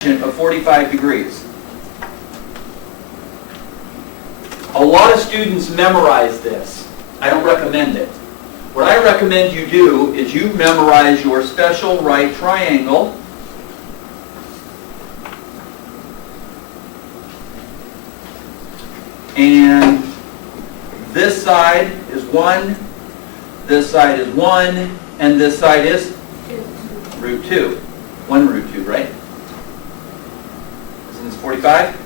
of 45 degrees. A lot of students memorize this. I don't recommend it. What I recommend you do is you memorize your special right triangle. And this side is 1, this side is 1, and this side is root 2. 1 root 2, right? Isn't this 45?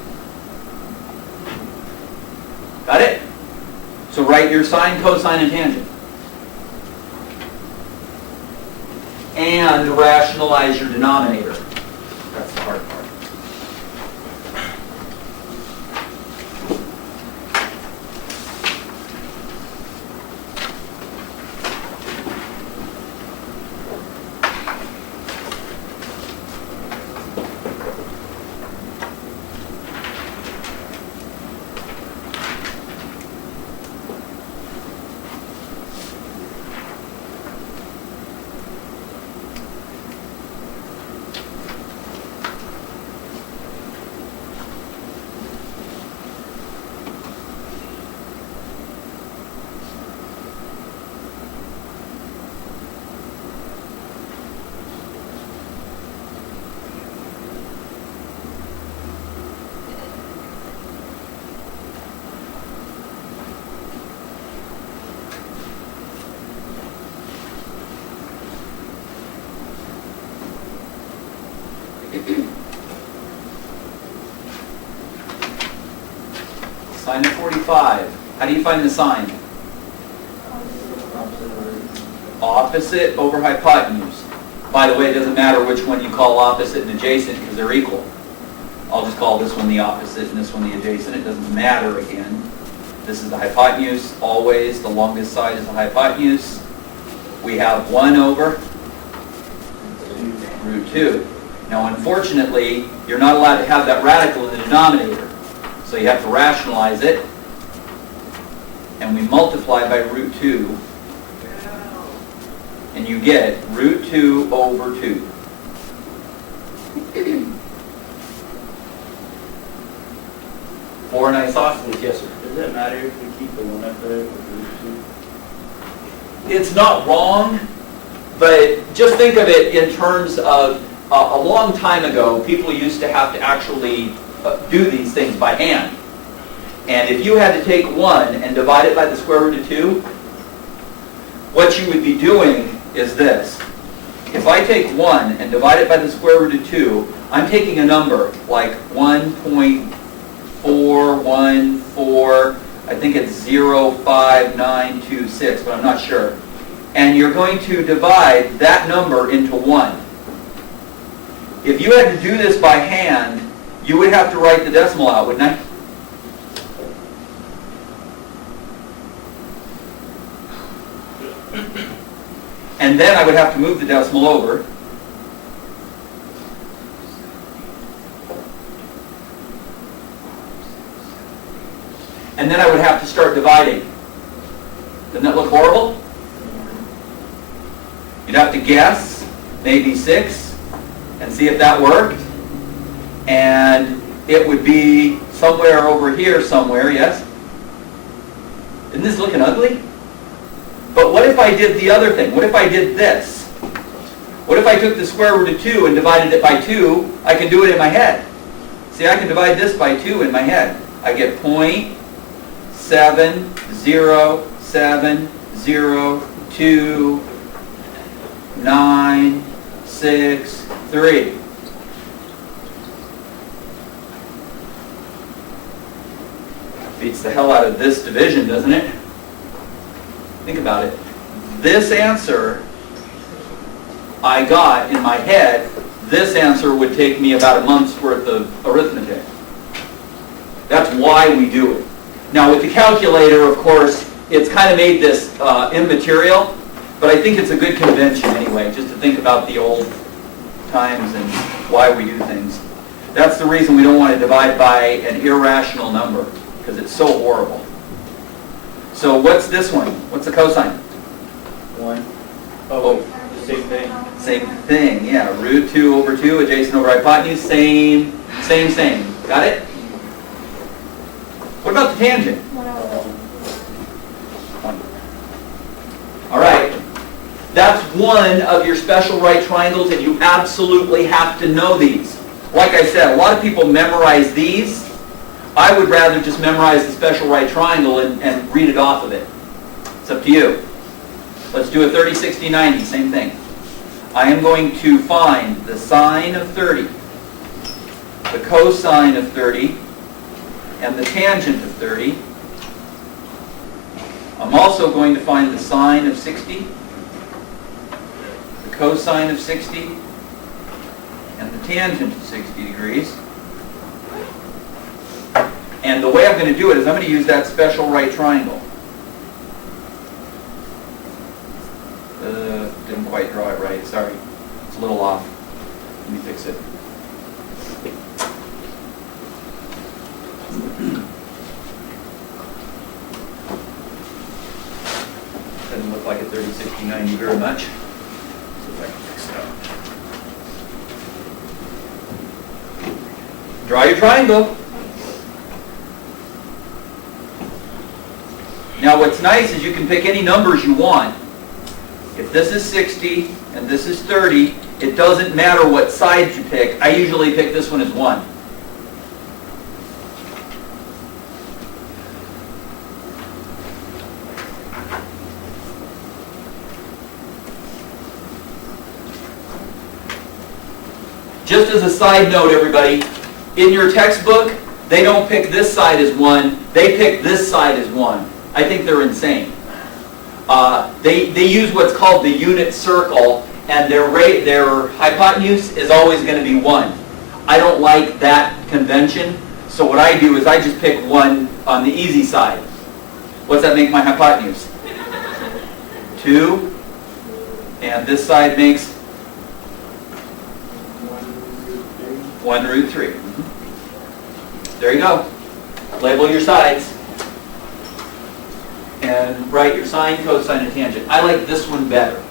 Got it? So write your sine, cosine, and tangent. And rationalize your denominator. That's the hard part. Sine of 45. How do you find the sine? Opposite over hypotenuse. By the way, it doesn't matter which one you call opposite and adjacent because they're equal. I'll just call this one the opposite and this one the adjacent. It doesn't matter again. This is the hypotenuse. Always the longest side is the hypotenuse. We have 1 over root 2. Now, unfortunately, you're not allowed to have that radical in the denominator. So you have to rationalize it. And we multiply by root 2. And you get root 2 over 2. For an isosceles, yes, sir. Does that matter if we keep the 1 up there with root 2? It's not wrong, but just think of it in terms of a long time ago, people used to have to actually do these things by hand. And if you had to take 1 and divide it by the square root of 2, what you would be doing is this. If I take 1 and divide it by the square root of 2, I'm taking a number like 1.414, I think it's 05926, but I'm not sure. And you're going to divide that number into 1. If you had to do this by hand, you would have to write the decimal out, wouldn't I? And then I would have to move the decimal over. And then I would have to start dividing. Doesn't that look horrible? You'd have to guess, maybe 6, and see if that worked. And it would be somewhere over here somewhere, yes? Isn't this looking ugly? But what if I did the other thing? What if I did this? What if I took the square root of 2 and divided it by 2? I can do it in my head. See, I can divide this by 2 in my head. I get 0.707029663. Beats the hell out of this division, doesn't it? Think about it. This answer I got in my head, this answer would take me about a month's worth of arithmetic. That's why we do it. Now with the calculator, of course, it's kind of made this immaterial, but I think it's a good convention anyway, just to think about the old times and why we do things. That's the reason we don't want to divide by an irrational number, because it's so horrible. So what's this one? What's the cosine? 1. Oh, Same thing. Same thing, yeah. Root 2 over 2, adjacent over hypotenuse, same. Got it? What about the tangent? 1. All right. That's one of your special right triangles, and you absolutely have to know these. Like I said, a lot of people memorize these. I would rather just memorize the special right triangle and read it off of it. It's up to you. Let's do a 30, 60, 90, same thing. I am going to find the sine of 30, the cosine of 30, and the tangent of 30. I'm also going to find the sine of 60, the cosine of 60, and the tangent of 60 degrees. And the way I'm going to do it is I'm going to use that special right triangle. Didn't quite draw it right, sorry. It's a little off. Let me fix it. Doesn't look like a 30, 60, 90 very much. See if I can fix it up. Draw your triangle. Now what's nice is you can pick any numbers you want. If this is 60 and this is 30, it doesn't matter what side you pick. I usually pick this one as 1. Just as a side note, everybody, in your textbook, they don't pick this side as 1, they pick this side as 1. I think they're insane. They use what's called the unit circle, and their hypotenuse is always going to be 1. I don't like that convention, so what I do is I just pick 1 on the easy side. What's that make my hypotenuse? 2, and this side makes 1 root 3. There you go. Label your sides. And write your sine, cosine, and tangent. I like this one better.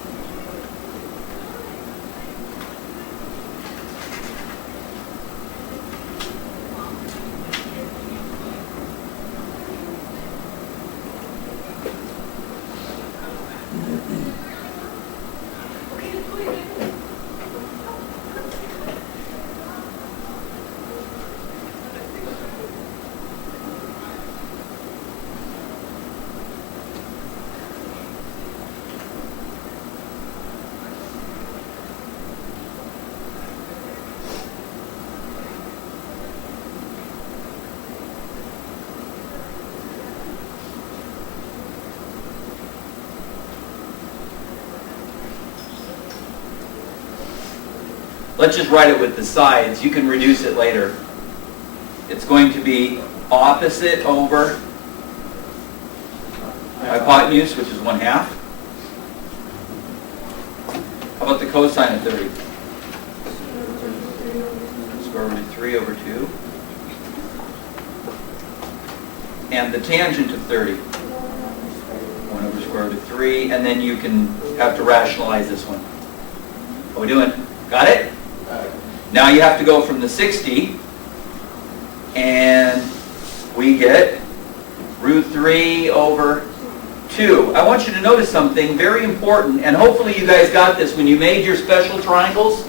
Let's just write it with the sides. You can reduce it later. It's going to be opposite over hypotenuse, which is 1/2. How about the cosine of 30? Square root of 3 over 2. And the tangent of 30? 1 over square root of 3. And then you can have to rationalize this one. What are we doing? Got it? Now you have to go from the 60, and we get root 3 over 2. I want you to notice something very important, and hopefully you guys got this when you made your special triangles.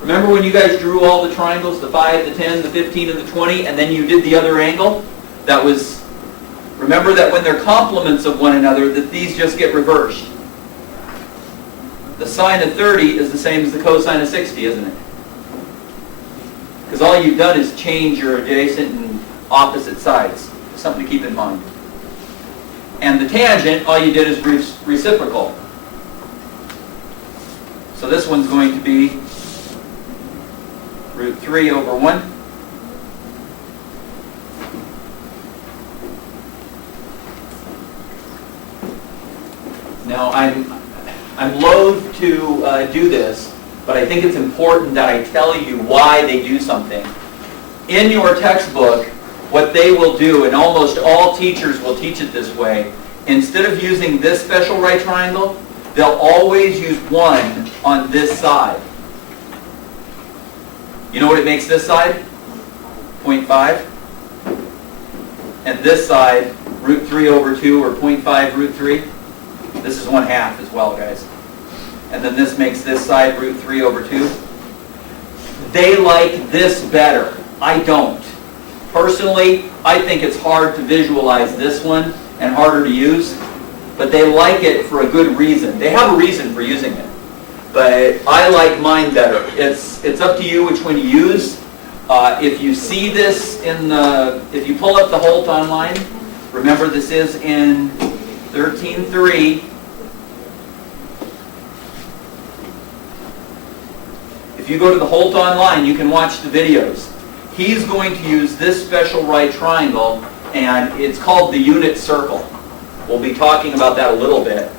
Remember when you guys drew all the triangles, the 5, the 10, the 15, and the 20, and then you did the other angle? That was, remember that when they're complements of one another, that these just get reversed. The sine of 30 is the same as the cosine of 60, isn't it? Because all you've done is change your adjacent and opposite sides. Something to keep in mind. And the tangent, all you did is reciprocal. So this one's going to be root 3 over 1. Now I'm loath to do this, but I think it's important that I tell you why they do something. In your textbook, what they will do, and almost all teachers will teach it this way, instead of using this special right triangle, they'll always use 1 on this side. You know what it makes this side? 0.5. And this side, root 3 over 2, or 0.5 root 3. This is 1/2 as well, guys. And then this makes this side root 3 over 2. They like this better. I don't. Personally, I think it's hard to visualize this one and harder to use, but they like it for a good reason. They have a reason for using it, but I like mine better. It's up to you which one you use. If you see this if you pull up the Holt online, remember this is in 13.3. If you go to the Holt online, you can watch the videos. He's going to use this special right triangle, and it's called the unit circle. We'll be talking about that a little bit.